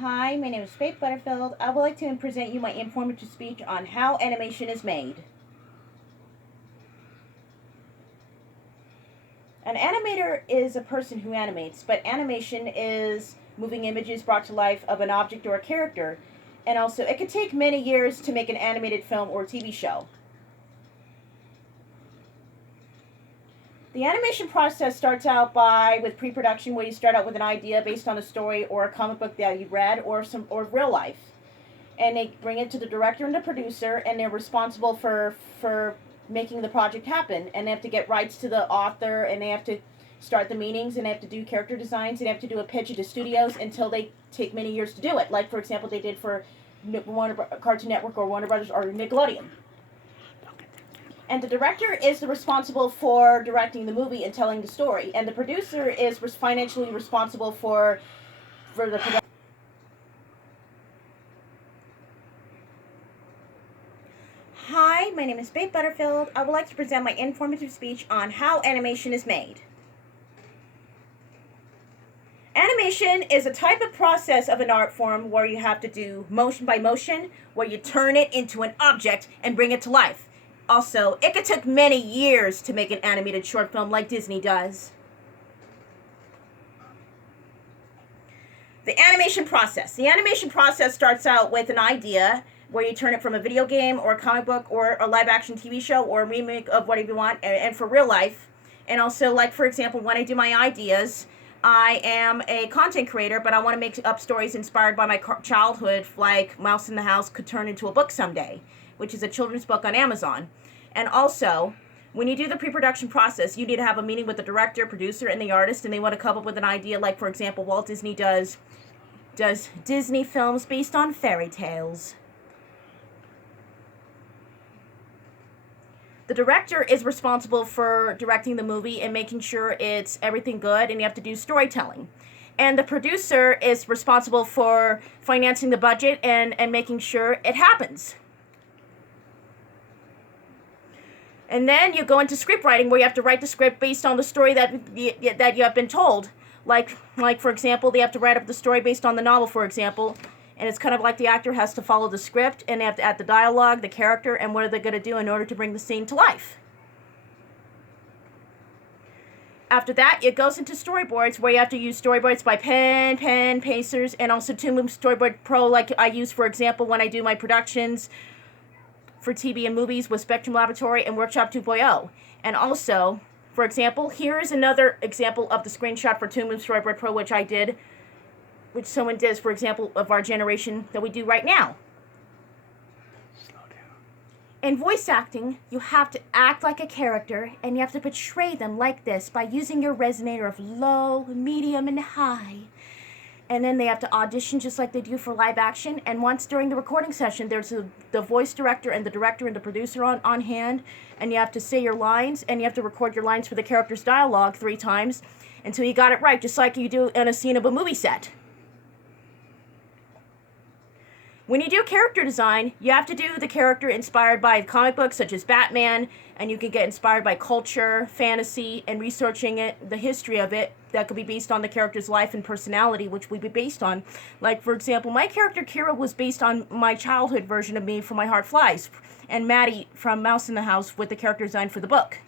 Hi, my name is Butterfield. I would like to present you my informative speech on how animation is made. An animator is a person who animates, but animation is moving images brought to life of an object or a character. And also, it could take many years to make an animated film or TV show. The animation process starts out with pre-production, where you start out with an idea based on a story or a comic book that you read or real life, and they bring it to the director and the producer, and they're responsible for making the project happen. And they have to get rights to the author, and they have to start the meetings, and they have to do character designs, and they have to do a pitch at the studios until they take many years to do it. Like, for example, they did for Cartoon Network or Warner Brothers or Nickelodeon. And the director is responsible for directing the movie and telling the story, and the producer is financially responsible for the production. Hi, my name is Butterfield. I would like to present my informative speech on how animation is made. Animation is a type of process of an art form where you have to do motion by motion, where you turn it into an object and bring it to life. Also, it could take many years to make an animated short film like Disney does. The animation process. The animation process starts out with an idea where you turn it from a video game or a comic book or a live action TV show or a remake of whatever you want, and for real life. And also, like, for example, when I do my ideas, I am a content creator, but I want to make up stories inspired by my childhood, like Mouse in the House could turn into a book someday, which is a children's book on Amazon. And also, when you do the pre-production process, you need to have a meeting with the director, producer, and the artist, and they want to come up with an idea. Like, for example, Walt Disney does Disney films based on fairy tales. The director is responsible for directing the movie and making sure it's everything good, and you have to do storytelling. And the producer is responsible for financing the budget and making sure it happens. And then you go into script writing, where you have to write the script based on the story that you have been told. Like for example, they have to write up the story based on the novel, for example. And it's kind of like the actor has to follow the script, and they have to add the dialogue, the character, and what are they going to do in order to bring the scene to life. After that, it goes into storyboards, where you have to use storyboards by pen, pacers, and also Toon Boom Storyboard Pro, like I use, for example, when I do my productions for TV and movies with Spectrum Laboratory and Workshop 2.0. And also, for example, here is another example of the screenshot for Toon Boom Storyboard Pro, which someone does, for example, of our generation that we do right now. Slow down. In voice acting, you have to act like a character, and you have to portray them like this by using your resonator of low, medium, and high. And then they have to audition just like they do for live action. And once during the recording session, there's the voice director and the director and the producer on hand. And you have to say your lines, and you have to record your lines for the character's dialogue 3 times until you got it right, just like you do in a scene of a movie set. When you do character design, you have to do the character inspired by comic books such as Batman, and you can get inspired by culture, fantasy, and researching it, the history of it, that could be based on the character's life and personality, which would be based on. Like, for example, my character Kira was based on my childhood version of me from My Heart Flies, and Maddie from Mouse in the House with the character design for the book.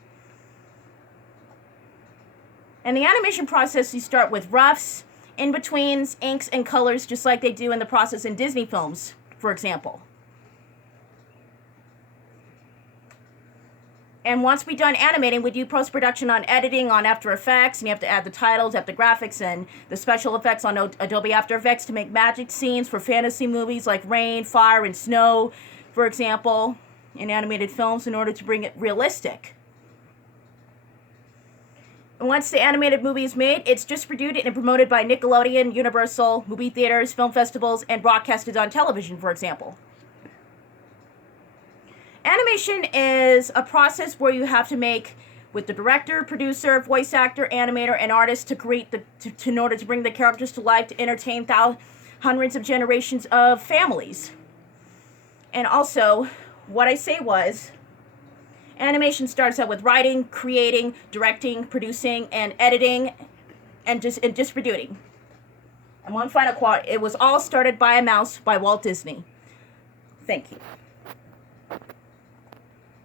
And the animation process, you start with roughs, in-betweens, inks, and colors, just like they do in the process in Disney films, for example. And once we're done animating, we do post-production on editing on After Effects, and you have to add the titles, add the graphics, and the special effects on Adobe After Effects to make magic scenes for fantasy movies like rain, fire, and snow, for example, in animated films, in order to bring it realistic. And once the animated movie is made, it's distributed and promoted by Nickelodeon, Universal, movie theaters, film festivals, and broadcasted on television, for example. Animation is a process where you have to make, with the director, producer, voice actor, animator, and artist, to create in order to bring the characters to life, to entertain hundreds of generations of families. And also, what I say was, animation starts out with writing, creating, directing, producing, and editing, and distributing. And one final quote. It was all started by a mouse by Walt Disney. Thank you.